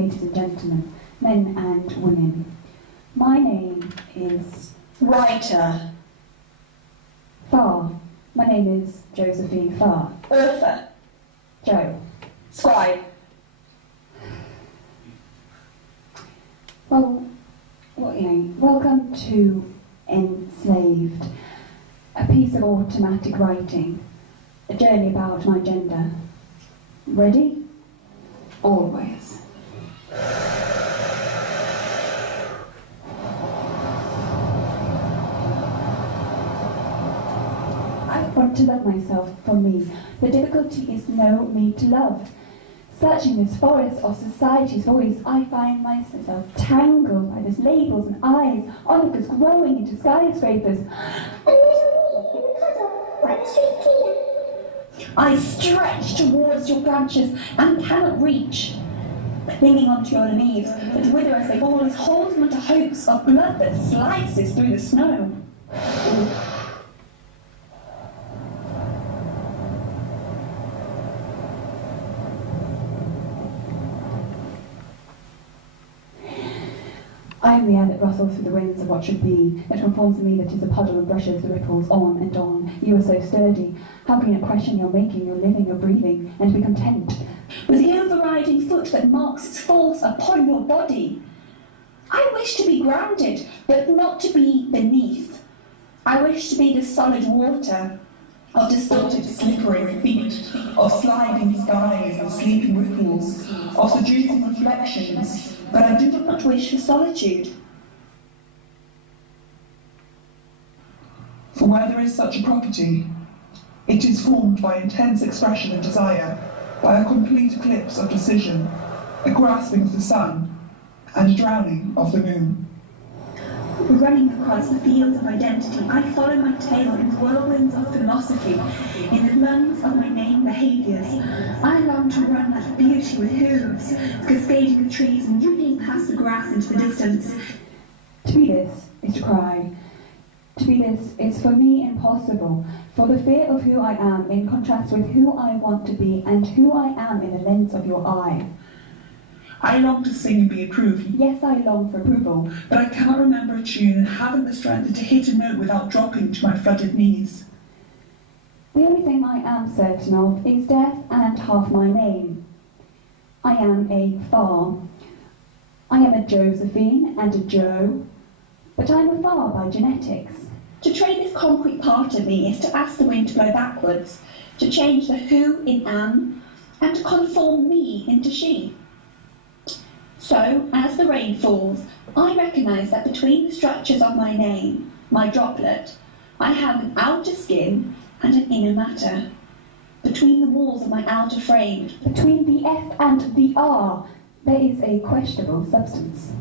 ladies and gentlemen, men and women. My name is... Writer. Farr. My name is Josephine Farr. Author. Jo. Scribe. Well, welcome to Enslaved, a piece of automatic writing, a journey about my gender. Ready? Always. I want to love myself for me. The difficulty is know me to love. Searching this forest of society's voice, I find myself tangled by these labels and eyes, onlookers growing into skyscrapers. I stretch towards your branches and cannot reach, clinging onto your leaves that wither as they always hold me to hopes of blood that slices through the snow. I am the air that rustles through the winds of what should be, that informs me that is a puddle and brushes the ripples on and on. You are so sturdy. How can you not question your making, your living, your breathing, and be content with the overriding foot that marks its force upon your body? I wish to be grounded, but not to be beneath. I wish to be the solid water of distorted, slippery feet, of sliding skies and sleeping ripples, of seducing reflections, but I do not wish for solitude. For where there is such a property, it is formed by intense expression and desire, by a complete eclipse of decision, a grasping of the sun, and a drowning of the moon. Running across the fields of identity, I follow my tail in whirlwinds of philosophy, in the lungs of my named behaviours. I long to run like beauty with hooves, cascading the trees and leaping past the grass into the distance. To be this is to cry. To be this is for me impossible, for the fear of who I am in contrast with who I want to be and who I am in the lens of your eye. I long to sing and be approved. Yes, I long for approval, but I cannot remember a tune and haven't the strength to hit a note without dropping to my flooded knees. The only thing I am certain of is death and half my name. I am a Farr. I am a Josephine and a Jo, but I'm a Farr by genetics. To trade this concrete part of me is to ask the wind to blow backwards, to change the who in am, and to conform me into she. So, as the rain falls, I recognise that between the structures of my name, my droplet, I have an outer skin and an inner matter. Between the walls of my outer frame, between the F and the R, there is a questionable substance.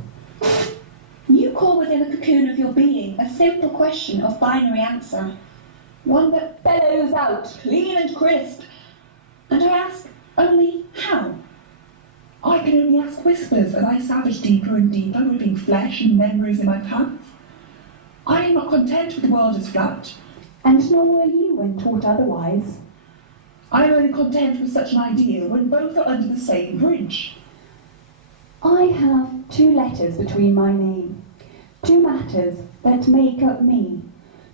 You call within the cocoon of your being a simple question of binary answer, one that bellows out clean and crisp, and I ask only how? I can only ask whispers as I savage deeper and deeper, ripping flesh and memories in my path. I am not content with the world as flat. And nor were you when taught otherwise. I am only content with such an ideal when both are under the same bridge. I have two letters between my name, two matters that make up me,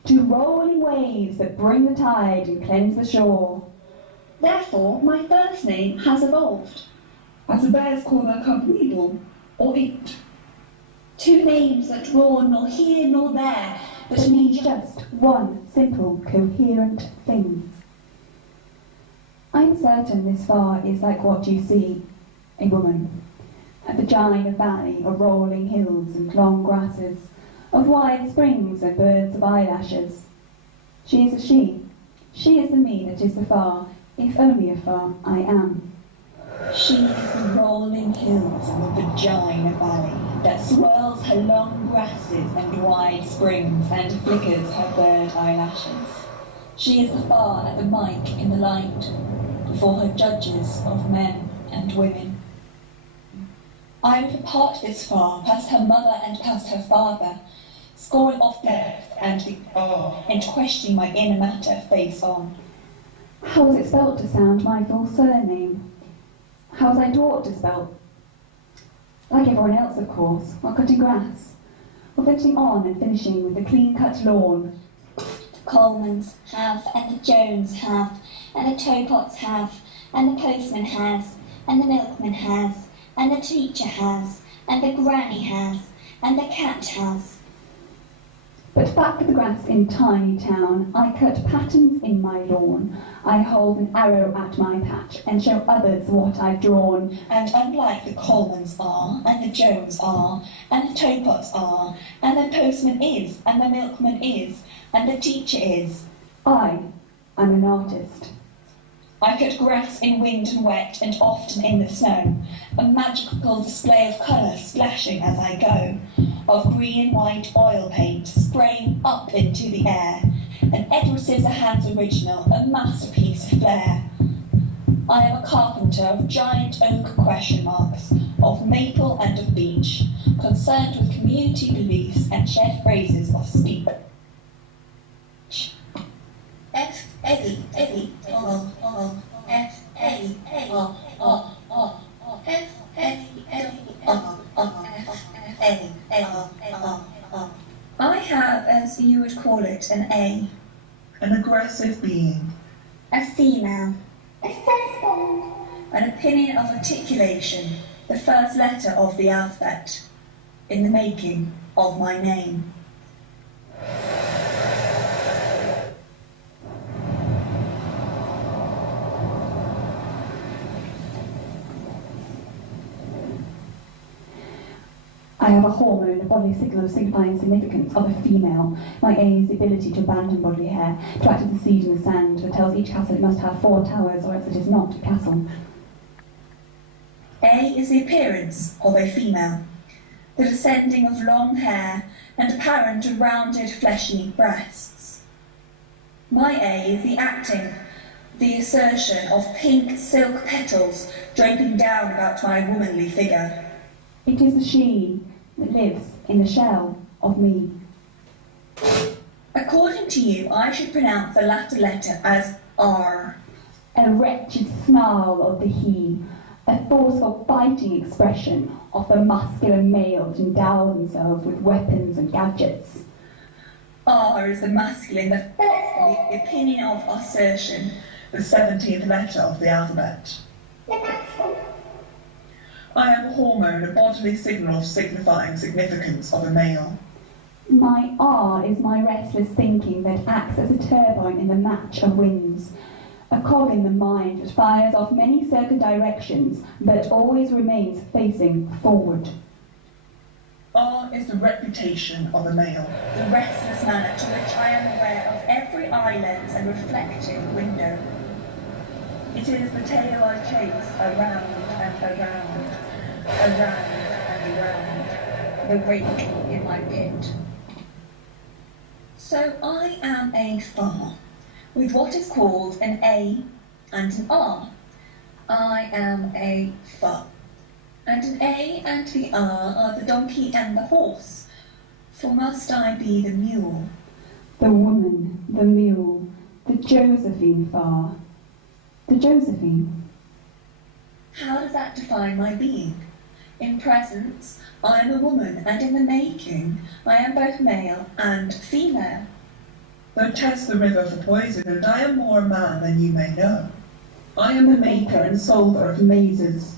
two rolling waves that bring the tide and cleanse the shore. Therefore, my first name has evolved. As the bears call their cub Weedle, or It. Two names that roar nor here nor there, but mean just one simple, coherent thing. I'm certain this Farr is like what you see, a woman, a vagina valley of rolling hills and long grasses, of wide springs and birds of eyelashes. She is a she. She is the me that is the Farr, if only a Farr I am. She is the rolling hills and the vagina valley that swirls her long grasses and wide springs and flickers her bird eyelashes. She is the Farr at the mic in the light, before her judges of men and women. I am to part this Farr, past her mother and past her father, scoring off depth and the and questioning my inner matter face on. How was it spelt to sound my full surname? How was I taught to spell? Like everyone else, of course, while cutting grass, or fitting on and finishing with the clean-cut lawn. The Colemans have, and the Jones have, and the Topots have, and the postman has, and the milkman has, and the teacher has, and the granny has, and the cat has. But back at the grass in Tiny Town, I cut patterns in my lawn. I hold an arrow at my patch and show others what I've drawn. And unlike the Colemans are, and the Jones are, and the Topots are, and the postman is, and the milkman is, and the teacher is, I'm an artist. I cut grass in wind and wet, and often in the snow, a magical display of colour splashing as I go, of green and white oil paint spraying up into the air, an Edward Scissorhands original, a masterpiece of flair. I am a carpenter of giant oak question marks, of maple and of beech, concerned with community beliefs and shared phrases of speech. F A A O O F A A O O F A A O O F A A O. I have, as you would call it, an A. An aggressive being. A female. A firstborn. An opinion of articulation, the first letter of the alphabet, in the making of my name. I have a hormone, a bodily signal signifying significance of a female. My A is the ability to abandon bodily hair, to act as a seed in the sand that tells each castle it must have 4 towers, or else it is not a castle. A is the appearance of a female, the descending of long hair and apparent rounded fleshy breasts. My A is the acting, the assertion of pink silk petals draping down about my womanly figure. It is the she that lives in the shell of me. According to you, I should pronounce the latter letter as R. A wretched snarl of the he, a forceful biting expression of the muscular male to endow themselves with weapons and gadgets. R is the masculine, the opinion of assertion. The 17th letter of the alphabet. I am a hormone, a bodily signal signifying significance of a male. My R is my restless thinking that acts as a turbine in the match of winds, a cog in the mind that fires off many circular directions but always remains facing forward. R is the reputation of a male. The restless manner to which I am aware of every eye lens and reflecting window. It is the tail I chase around and around, around and around, the rake in my pit. So I am a Farr, with what is called an A and an R. I am a Farr, and an A and the R are the donkey and the horse, for must I be the mule? The woman, the mule, the Josephine Farr. The Josephine. How does that define my being? In presence, I am a woman, and in the making, I am both male and female. Though test the river for poison, and I am more a man than you may know. I am the maker and solver of mazes.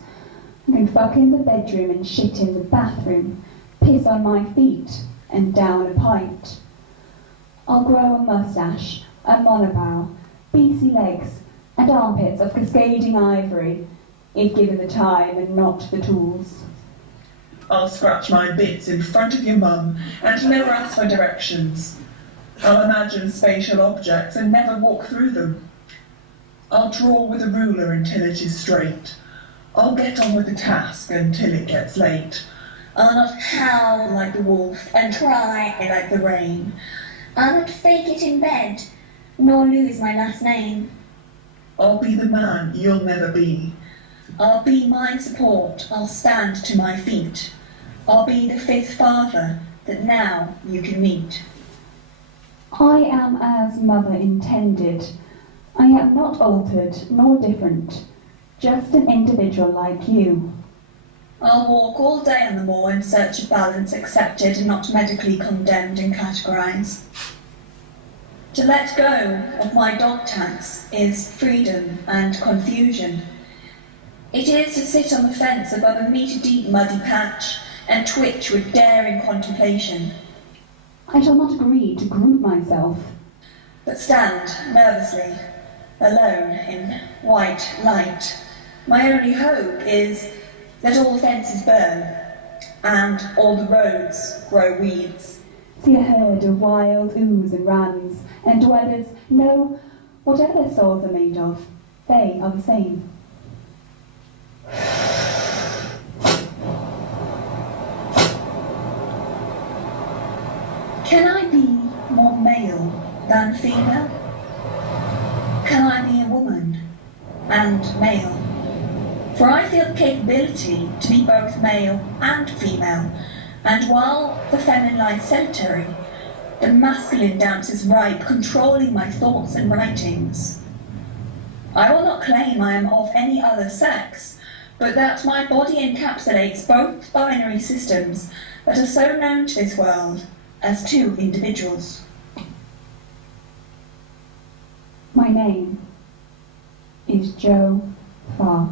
I can fuck in the bedroom and shit in the bathroom, piss on my feet and down a pint. I'll grow a moustache, a monobrow, beefy legs, and armpits of cascading ivory, if given the time and not the tools. I'll scratch my bits in front of your mum and never ask for directions. I'll imagine spatial objects and never walk through them. I'll draw with a ruler until it is straight. I'll get on with the task until it gets late. I'll not howl like the wolf and cry like the rain. I'll not fake it in bed, nor lose my last name. I'll be the man you'll never be. I'll be my support, I'll stand to my feet. I'll be the fifth father that now you can meet. I am as mother intended. I am not altered nor different, just an individual like you. I'll walk all day on the moor in search of balance accepted and not medically condemned and categorised. To let go of my dog tags is freedom and confusion. It is to sit on the fence above a metre-deep muddy patch and twitch with daring contemplation. I shall not agree to group myself. But stand nervously, alone in white light. My only hope is that all the fences burn and all the roads grow weeds. See a herd of wild ewes and rams, and dwellers know whatever their souls are made of, they are the same. Can I be more male than female? Can I be a woman and male? For I feel the capability to be both male and female, and while the feminine lies sedentary, the masculine dance is ripe, controlling my thoughts and writings. I will not claim I am of any other sex, but that my body encapsulates both binary systems that are so known to this world as two individuals. My name is Jo Farr.